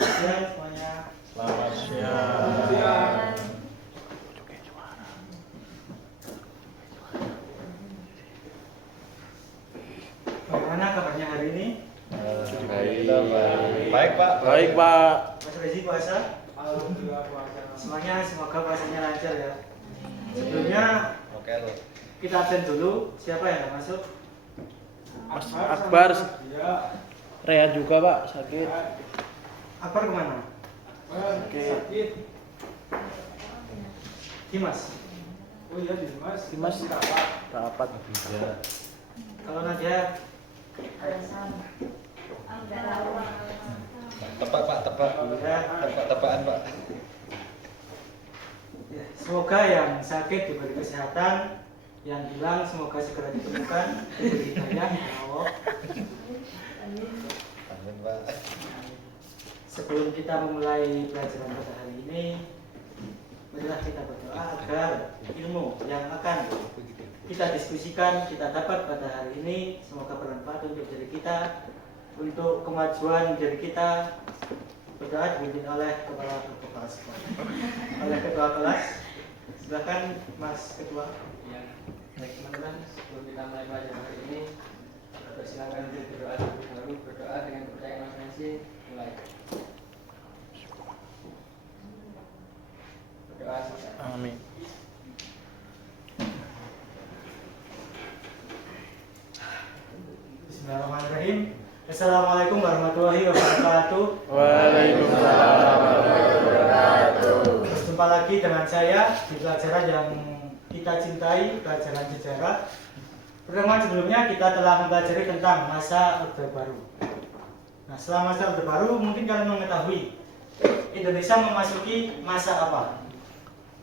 Siang semuanya. Selamat siang. Bagaimana kabarnya hari ini? Baik Pak. Baik Pak. Mas Rezi puasa? Alhamdulillah puasa. Semuanya semoga puasanya lancar ya. Sebelumnya Oke loh. kita absen dulu. Siapa yang nggak masuk? Mas Akbar. Iya. Rea juga Pak sakit. Akbar kemana? Sakit. Dimas. Oh iya Dimas. Dimas rapat. Kalau Nadia Tepat Pak, tepat. ya, Tepat-tepatan Pak. ya, semoga yang sakit diberi kesehatan, yang hilang semoga segera ditemukan, diberi hidayah ya Allah. Amin Pak. Sebelum kita memulai pelajaran pada hari ini, marilah kita berdoa agar ilmu yang akan kita diskusikan, kita dapat pada hari ini semoga bermanfaat untuk diri kita, untuk kemajuan diri kita. Berdoa dipimpin oleh kepala sekolah, oleh ketua kelas. Silakan Mas Ketua. Ya, baik teman-teman, sebelum kita mulai pelajaran hari ini, silakan untuk berdoa terlebih dahulu. Berdoa dengan percaya masing-masing. Mulai. Berdoa silakan. Amin. Bismillahirrahmanirrahim. Assalamualaikum warahmatullahi wabarakatuh. Waalaikumsalam warahmatullahi wabarakatuh. Jumpa lagi dengan saya di pelajaran yang kita cintai, pelajaran sejarah. Pertemuan sebelumnya kita telah mempelajari tentang masa Orde Baru. Nah, setelah masa Orde Baru, mungkin kalian mengetahui Indonesia memasuki masa apa?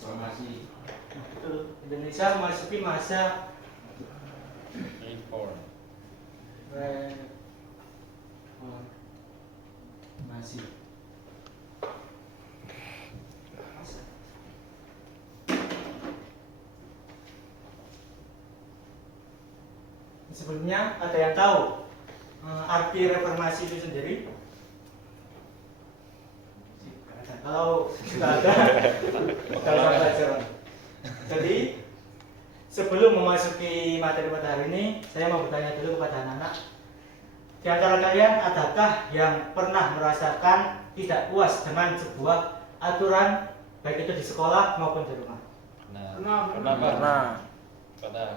Informasi. Nah, betul. Indonesia memasuki masa Reform. masih. Sebelumnya ada yang tahu arti reformasi itu sendiri? Kalau sudah ada, dalam pelajaran. Jadi sebelum memasuki materi pada hari ini, saya mau bertanya dulu kepada anak-anak. Di antara kalian, adakah yang pernah merasakan tidak puas dengan sebuah aturan, baik itu di sekolah maupun di rumah? Nah, Pernah. Pak? Nah, Pernah.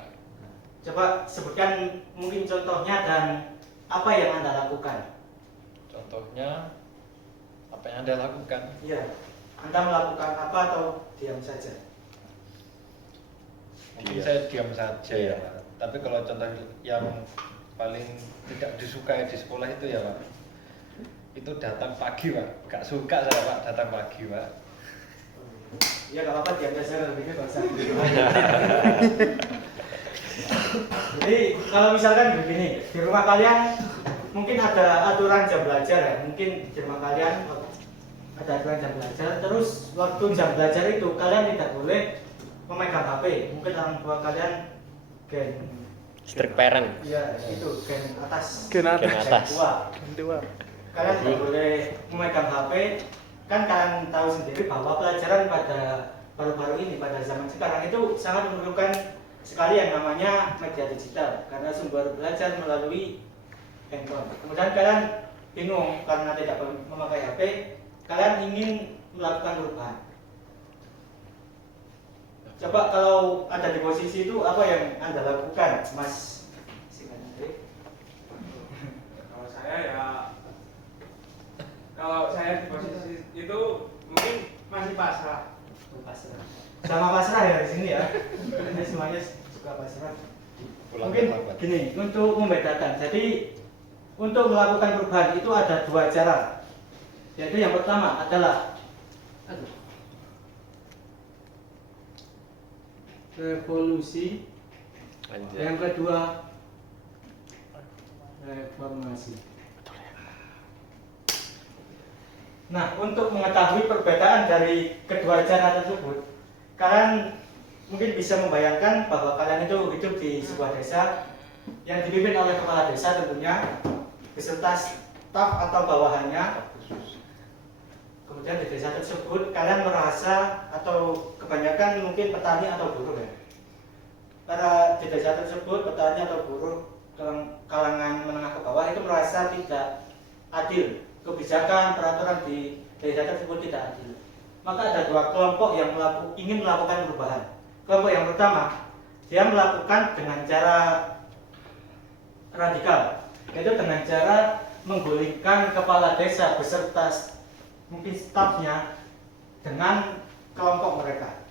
Coba sebutkan mungkin contohnya dan apa yang Anda lakukan. Contohnya apa yang Anda lakukan? Iya, Anda melakukan apa atau diam saja? Mungkin saya diam saja ya Pak. Tapi kalau contoh yang paling tidak disukai di sekolah itu ya Pak, itu datang pagi Pak. Gak suka saya Pak datang pagi Pak. Ya nggak apa-apa, diam saja lebihnya nggak usah. Jadi kalau misalkan begini, di rumah kalian mungkin ada aturan jam belajar ya, mungkin di rumah kalian ada aturan jam belajar. Terus waktu jam belajar itu kalian tidak boleh memegang HP. Mungkin orang tua kalian gen, Strict parent. ya itu gen atas, Gen atas. Gen atas. tua. Dua. Kalian tidak boleh memegang HP. Kan kalian tahu sendiri bahwa pelajaran pada baru-baru ini, pada zaman sekarang itu sangat memerlukan sekali yang namanya media digital, karena sumber belajar melalui handphone. Kemudian kalian bingung karena tidak memakai HP, kalian ingin melakukan perubahan. Coba kalau ada di posisi itu, apa yang Anda lakukan, Mas? Kalau saya di posisi itu mungkin masih pasrah. Pasrah. Sama pasrah ya di sini ya. Ini semuanya suka pasrah. Mungkin gini, untuk membedakan. Jadi untuk melakukan perubahan itu ada dua cara. Yaitu yang pertama adalah revolusi. Yang kedua reformasi. Nah, untuk mengetahui perbedaan dari kedua cara tersebut, kalian mungkin bisa membayangkan bahwa kalian itu hidup di sebuah desa yang dipimpin oleh kepala desa tentunya beserta staf atau bawahannya. Kemudian di desa tersebut kalian merasa atau kebanyakan mungkin petani atau buruh ya. Para di desa tersebut petani atau buruh kalangan menengah ke bawah itu merasa tidak adil, kebijakan peraturan di desa tersebut tidak adil. Maka ada dua kelompok yang ingin melakukan perubahan. Kelompok yang pertama, dia melakukan dengan cara radikal, yaitu dengan cara menggulingkan kepala desa beserta mungkin stafnya dengan kelompok mereka.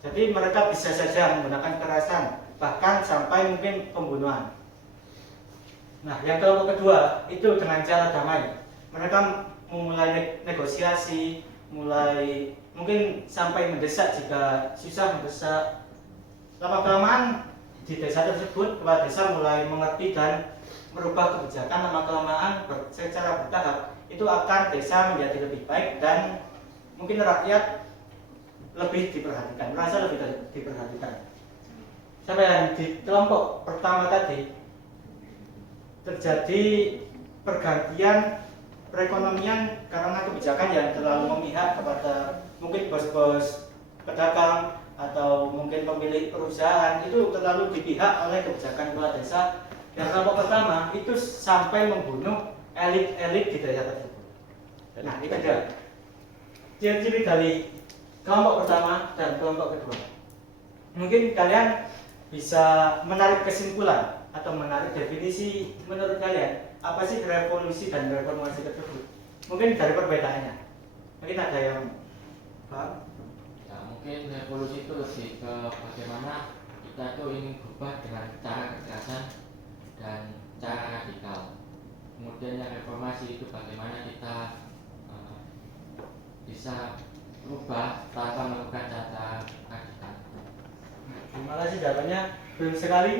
Jadi mereka bisa saja menggunakan kekerasan, bahkan sampai mungkin pembunuhan. Nah, yang kelompok kedua itu dengan cara damai. Mereka memulai negosiasi, mulai mungkin sampai mendesak jika susah mendesak. Lama-kelamaan di desa tersebut kepala desa mulai mengerti dan merubah kebijakan. Lama-kelamaan secara bertahap itu akan desa menjadi lebih baik dan mungkin rakyat lebih diperhatikan, merasa lebih diperhatikan. Sampai yang di kelompok pertama tadi terjadi pergantian perekonomian karena kebijakan yang terlalu memihak kepada mungkin bos-bos pedagang atau mungkin pemilik perusahaan, itu terlalu dipihak oleh kebijakan kepala desa. Yang kelompok pertama itu sampai membunuh elit-elit di desa tersebut. Nah, itu dia ciri-ciri dari kelompok pertama dan kelompok kedua. Mungkin kalian bisa menarik kesimpulan atau menarik definisi menurut kalian apa sih revolusi dan reformasi tersebut? Mungkin dari perbedaannya. Mungkin ada yang paham? Ya, mungkin revolusi itu lebih ke bagaimana kita itu ingin berubah dengan cara kekerasan dan cara radikal. Kemudian yang reformasi itu bagaimana kita bisa berubah tanpa melakukan cara radikal. Terima kasih jawabannya. Belum sekali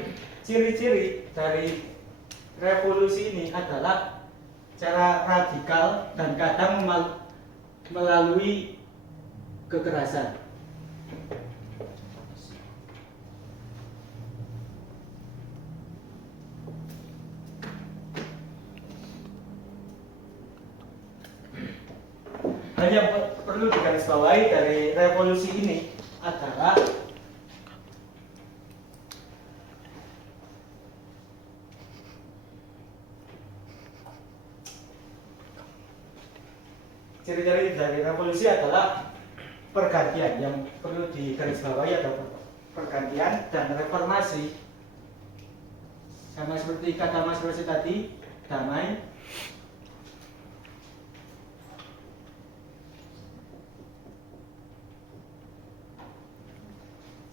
ciri-ciri dari revolusi ini adalah cara radikal dan kadang melalui kekerasan. Hal yang perlu digarisbawahi dari revolusi ini adalah ciri-ciri dari revolusi adalah pergantian. Yang perlu digarisbawahi adalah pergantian dan reformasi. Sama seperti kata Mas Rosi tadi, damai.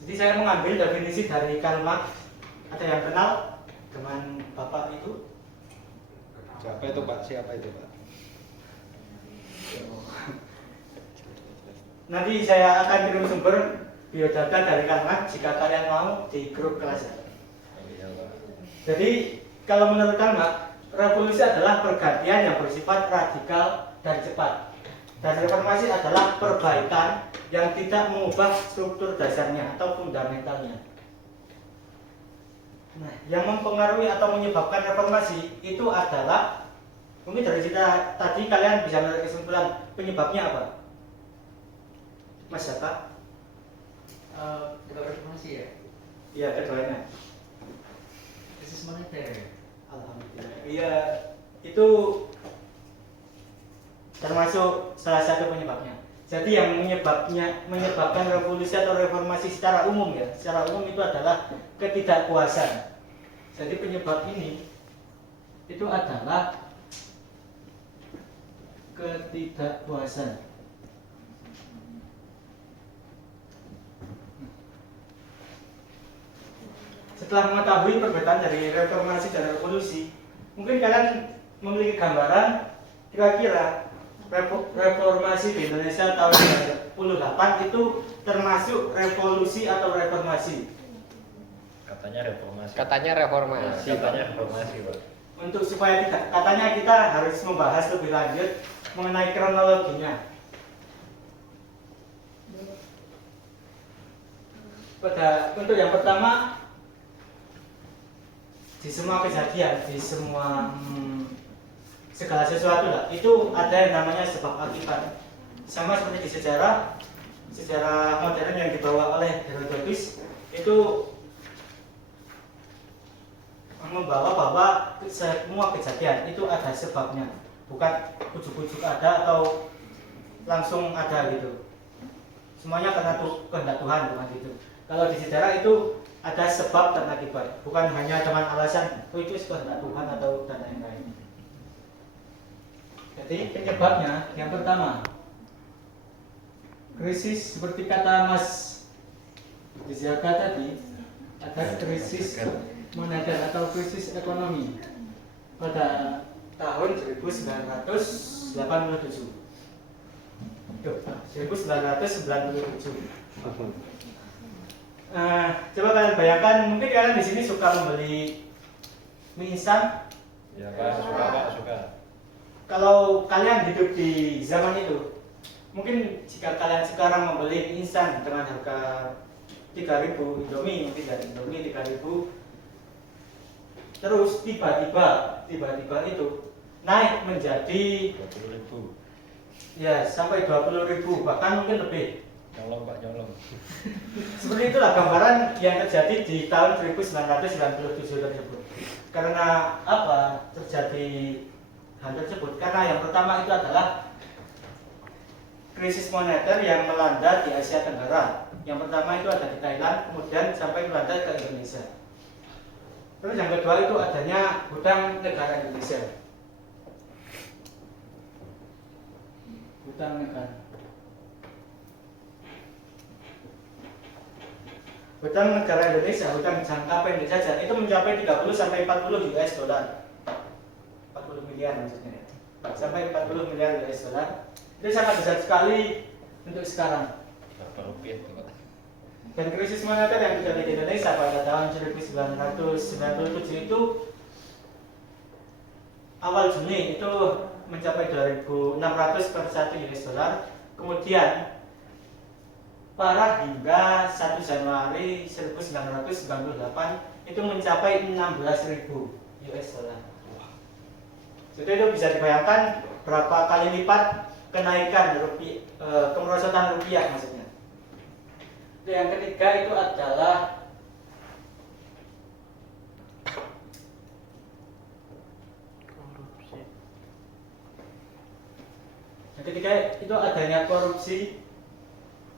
Jadi saya mengambil definisi dari Karl Marx. Ada yang kenal dengan Bapak itu? Siapa itu Pak? Siapa itu Pak? Nanti saya akan kirim sumber biodata dari Karl Marx jika kalian mau di grup kelas. Iya Pak. Jadi kalau menurut Karl Marx, revolusi adalah pergantian yang bersifat radikal dan cepat. Dan reformasi adalah perbaikan yang tidak mengubah struktur dasarnya atau fundamentalnya. Nah, yang mempengaruhi atau menyebabkan reformasi itu adalah, mungkin dari cerita tadi kalian bisa menarik kesimpulan penyebabnya apa? Mas Jaka? Kita reformasi ya? Iya, keduanya. Krisis moneter. Alhamdulillah. Iya, itu termasuk salah satu penyebabnya. Jadi yang menyebabkan revolusi atau reformasi secara umum ya, secara umum itu adalah ketidakpuasan. Jadi penyebab ini itu adalah ketidakpuasan. Setelah mengetahui perbedaan dari reformasi dan revolusi, mungkin kalian memiliki gambaran kira-kira reformasi di Indonesia tahun 1998 itu termasuk revolusi atau reformasi? Katanya reformasi. Katanya reformasi. Katanya reformasi Pak. Untuk supaya tidak, katanya kita harus membahas lebih lanjut mengenai kronologinya. Untuk yang pertama, di semua kejadian, di semua segala sesuatu lah, itu ada yang namanya sebab akibat. Sama seperti di sejarah modern yang dibawa oleh Herodotus, itu membawa bahwa semua kejadian itu ada sebabnya, bukan ujuk-ujuk ada atau langsung ada gitu. Semuanya karena kehendak Tuhan, bukan gitu. Kalau di sejarah itu ada sebab dan akibat, bukan hanya dengan alasan oh itu kehendak Tuhan atau dan lain-lain. Jadi penyebabnya yang pertama, krisis seperti kata Mas Rizaka tadi, ada krisis moneter atau krisis ekonomi pada tahun 1987. 1997. Coba kalian bayangkan, mungkin kalian di sini suka membeli mie instan. Ya Pak, suka. Kalau kalian hidup di zaman itu, mungkin jika kalian sekarang membeli mie instan dengan harga 3.000 Indomie, mungkin dari Indomie 3.000, terus tiba-tiba itu naik menjadi 20.000. ya sampai 20.000, bahkan mungkin lebih. Nyolong Pak, nyolong. Seperti itulah gambaran yang terjadi di tahun 1997 tersebut. Karena apa terjadi hal tersebut? Karena yang pertama itu adalah krisis moneter yang melanda di Asia Tenggara. Yang pertama itu ada di Thailand, kemudian sampai melanda ke Indonesia. Terus yang kedua itu adanya hutang negara Indonesia. Hutang negara. Hutang negara Indonesia, hutang jangka pendek saja itu mencapai 30 sampai 40 US dollar. 40 miliar maksudnya. Sampai 40 miliar US dollar. Itu sangat besar sekali untuk sekarang. Berapa rupiah itu Pak? Dan krisis moneter yang terjadi di Indonesia pada tahun 1997 itu awal Juni itu mencapai 2.600 per 1 US dollar. Kemudian parah hingga 1 Januari 1998 itu mencapai 16.000 US dollar. Jadi itu bisa dibayangkan berapa kali lipat kenaikan rupiah, kemerosotan rupiah maksudnya. Yang ketiga itu adalah Korupsi. yang ketiga itu adanya korupsi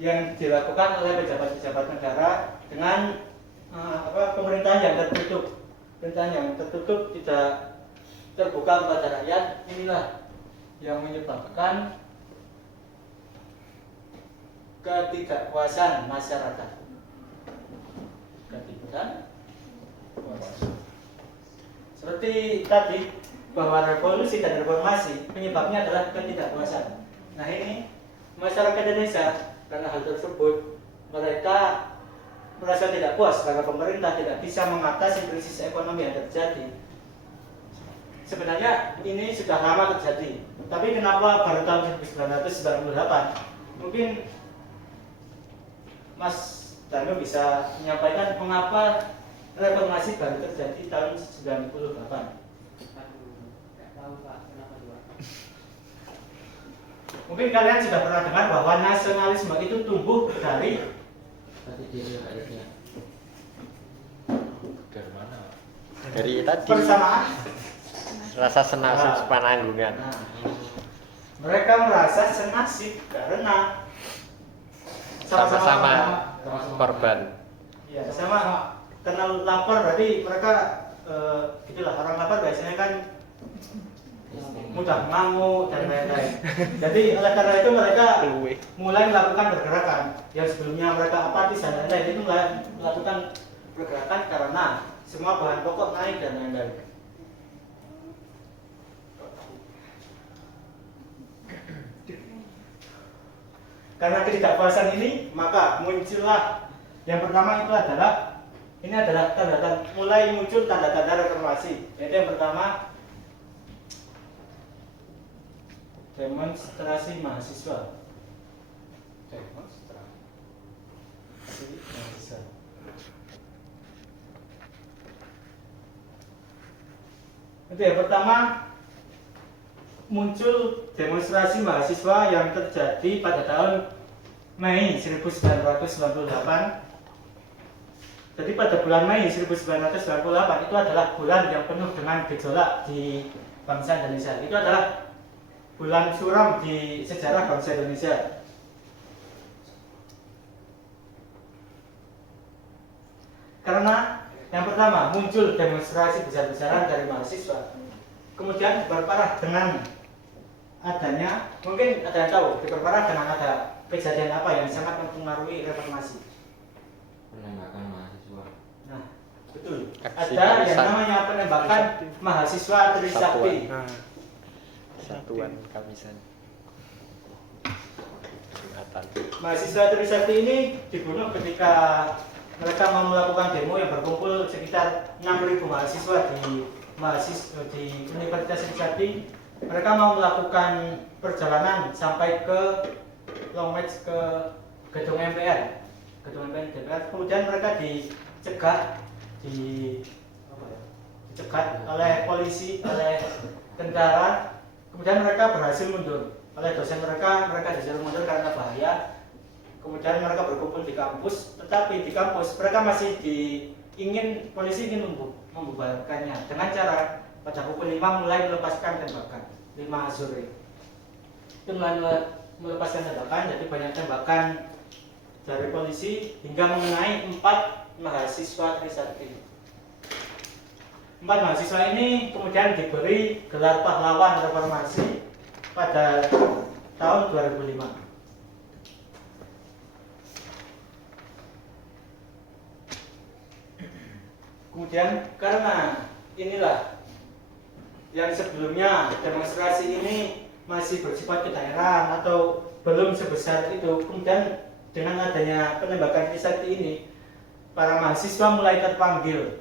yang dilakukan oleh pejabat-pejabat negara dengan pemerintahan yang tertutup. Pemerintahan yang tertutup tidak terbuka kepada rakyat, inilah yang menyebabkan ketidakpuasan masyarakat. Ketidakpuasan. Seperti tadi bahwa revolusi dan reformasi penyebabnya adalah ketidakpuasan. Nah ini masyarakat Indonesia karena hal tersebut mereka merasa tidak puas karena pemerintah tidak bisa mengatasi krisis ekonomi yang terjadi. Sebenarnya ini sudah lama terjadi, tapi kenapa baru tahun 1998? Mungkin Mas Danu bisa menyampaikan mengapa reformasi baru terjadi tahun 98. Mungkin kalian sudah pernah dengar bahwa nasionalisme itu tumbuh dari mana? Dari tadi persamaan. rasa senasib sepananggungan. Nah, mereka merasa senasib karena Sama-sama korban. ya sama karena lapar, berarti mereka gitulah, orang lapar biasanya kan mudah mengamuk dan lain-lain. Jadi oleh karena itu mereka mulai melakukan pergerakan yang sebelumnya mereka apatis dan lain-lain, itu mulai melakukan pergerakan karena semua bahan pokok naik dan lain-lain. Karena ketidakpuasan ini, maka muncullah yang pertama itu adalah tanda-tanda, mulai muncul tanda-tanda reformasi. Yaitu yang pertama, demonstrasi mahasiswa. mahasiswa. Itu yang pertama, muncul demonstrasi mahasiswa yang terjadi pada tahun Mei 1998. Jadi pada bulan Mei 1998 itu adalah bulan yang penuh dengan gejolak di bangsa Indonesia. Itu adalah bulan suram di sejarah bangsa Indonesia. Karena yang pertama muncul demonstrasi besar-besaran dari mahasiswa, kemudian diperparah dengan adanya, mungkin ada yang tahu, diperparah dengan ada kejadian apa yang sangat mempengaruhi reformasi. Penembakan mahasiswa. Nah, betul. Aksi Ada yang Kamisan. namanya penembakan mahasiswa Trisakti. Nah, Satuan Kamisan. Jumatan. Mahasiswa Trisakti ini dibunuh ketika mereka mau melakukan demo yang berkumpul sekitar 6.000 mahasiswa di Universitas Trisakti. Mereka mau melakukan perjalanan sampai ke long march ke gedung MPR, DPR. Kemudian mereka dicegat oleh polisi, oleh tentara. Kemudian mereka berhasil mundur. Oleh dosen mereka disuruh mundur karena bahaya. Kemudian mereka berkumpul di kampus, tetapi di kampus mereka masih polisi ingin membubarkannya dengan cara pada pukul 5 mulai melepaskan tembakan 5 sore. Itu mulai melepaskan tembakan, jadi banyak tembakan dari polisi hingga mengenai 4 mahasiswa Trisakti. 4 mahasiswa ini kemudian diberi gelar pahlawan reformasi pada tahun 2005. Kemudian karena inilah yang sebelumnya demonstrasi ini masih bersifat kedaerahan atau belum sebesar itu, kemudian dengan adanya penembakan Trisakti ini, para mahasiswa mulai terpanggil,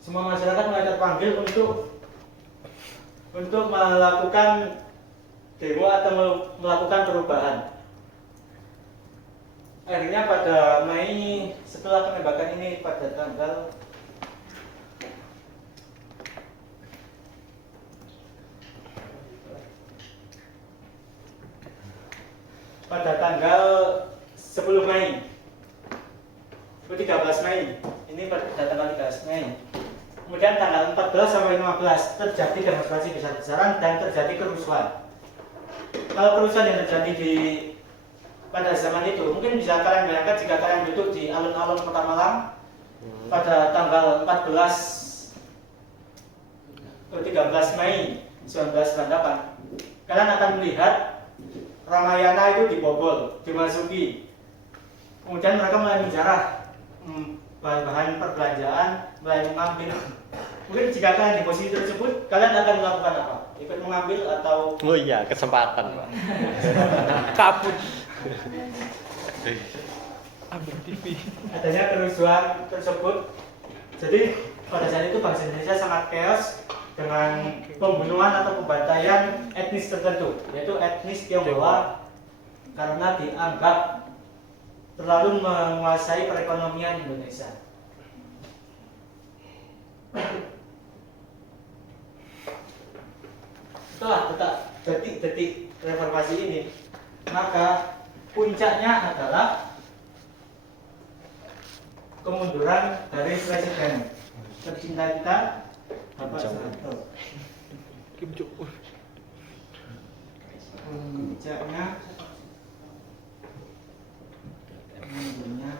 semua masyarakat mulai terpanggil untuk melakukan demo atau melakukan perubahan. Akhirnya pada Mei setelah penembakan ini pada tanggal 10 Mei, 13 Mei, ini pada tanggal 13 Mei. Kemudian tanggal 14 sampai 15 terjadi demonstrasi besar-besaran dan terjadi kerusuhan. Kalau kerusuhan yang terjadi pada zaman itu, mungkin bisa kalian bayangkan jika kalian duduk di alun-alun Kota Malang pada tanggal 13 Mei 1998, kalian akan melihat Ramayana itu dibobol, dimasuki. Kemudian mereka mulai menjarah bahan-bahan perbelanjaan, mulai mengambil. Mungkin jika kalian di posisi tersebut, kalian akan melakukan apa? Ikut mengambil atau? Oh iya, kesempatan, Pak. kabut. Ambil TV. Adanya kerusuhan tersebut. Jadi pada saat itu bangsa Indonesia sangat chaos dengan pembunuhan atau pembantaian etnis tertentu, yaitu etnis Tionghoa, karena dianggap terlalu menguasai perekonomian Indonesia. Setelah detik-detik reformasi ini, maka puncaknya adalah kemunduran dari presiden tercinta kita, Bapak Soeharto. Kim Jong Un. Puncaknya kemundurnya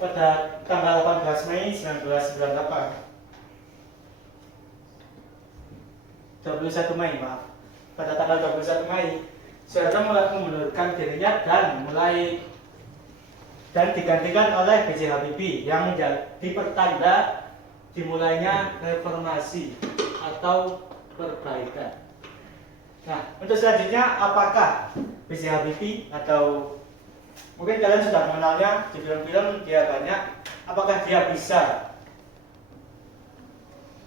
pada tanggal 18 Mei 1998. 21 Mei, maaf. Pada tanggal 21 Mei, Soeharto mulai mengundurkan dirinya dan digantikan oleh B.J. Habibie yang menjadi pertanda dimulainya reformasi atau perbaikan. Nah, untuk selanjutnya apakah B.J. Habibie atau mungkin kalian sudah mengenalnya di film-film dia banyak, apakah dia bisa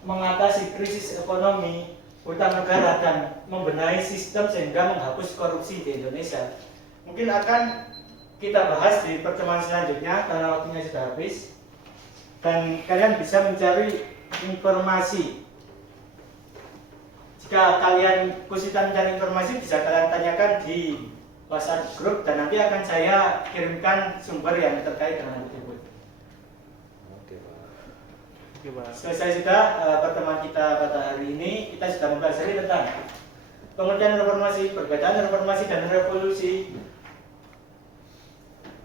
mengatasi krisis ekonomi, utang negara dan membenahi sistem sehingga menghapus korupsi di Indonesia. Mungkin akan kita bahas di pertemuan selanjutnya karena waktunya sudah habis. Dan kalian bisa mencari informasi. Jika kalian kesulitan mencari informasi, bisa kalian tanyakan di WhatsApp grup dan nanti akan saya kirimkan sumber yang terkait dengan hal tersebut. Oke, Pak. Oke, Pak. Selesai sudah pertemuan kita pada hari ini. Kita sudah mempelajari tentang pengertian reformasi, perbedaan reformasi dan revolusi,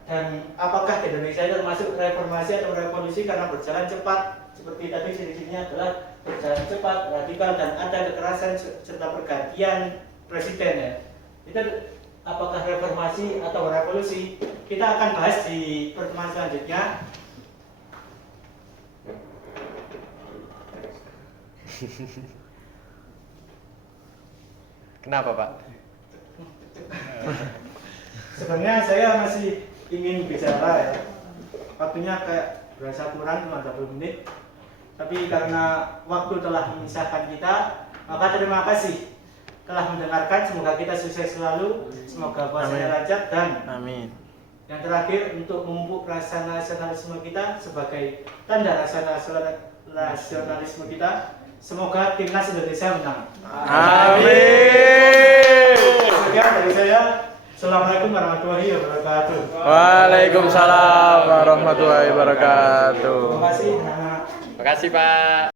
dan apakah di Indonesia itu termasuk reformasi atau revolusi karena berjalan cepat. Seperti tadi ciri-cirinya adalah berjalan cepat, radikal, dan ada kekerasan serta pergantian presiden ya. Itu apakah reformasi atau revolusi? Kita akan bahas di pertemuan selanjutnya. Kenapa Pak? Sebenarnya saya masih ingin bicara ya. Waktunya kayak berasa kurang cuma 20 menit. Tapi karena waktu telah memisahkan kita, maka terima kasih telah mendengarkan. Semoga kita sukses selalu. Semoga puasanya lancar dan Amin. yang terakhir untuk memupuk rasa nasionalisme kita sebagai tanda rasa nasionalisme kita. Semoga timnas Indonesia menang. Amin. Sekian dari saya. Assalamualaikum warahmatullahi wabarakatuh. Waalaikumsalam warahmatullahi wabarakatuh. Terima kasih. Makasih Pak.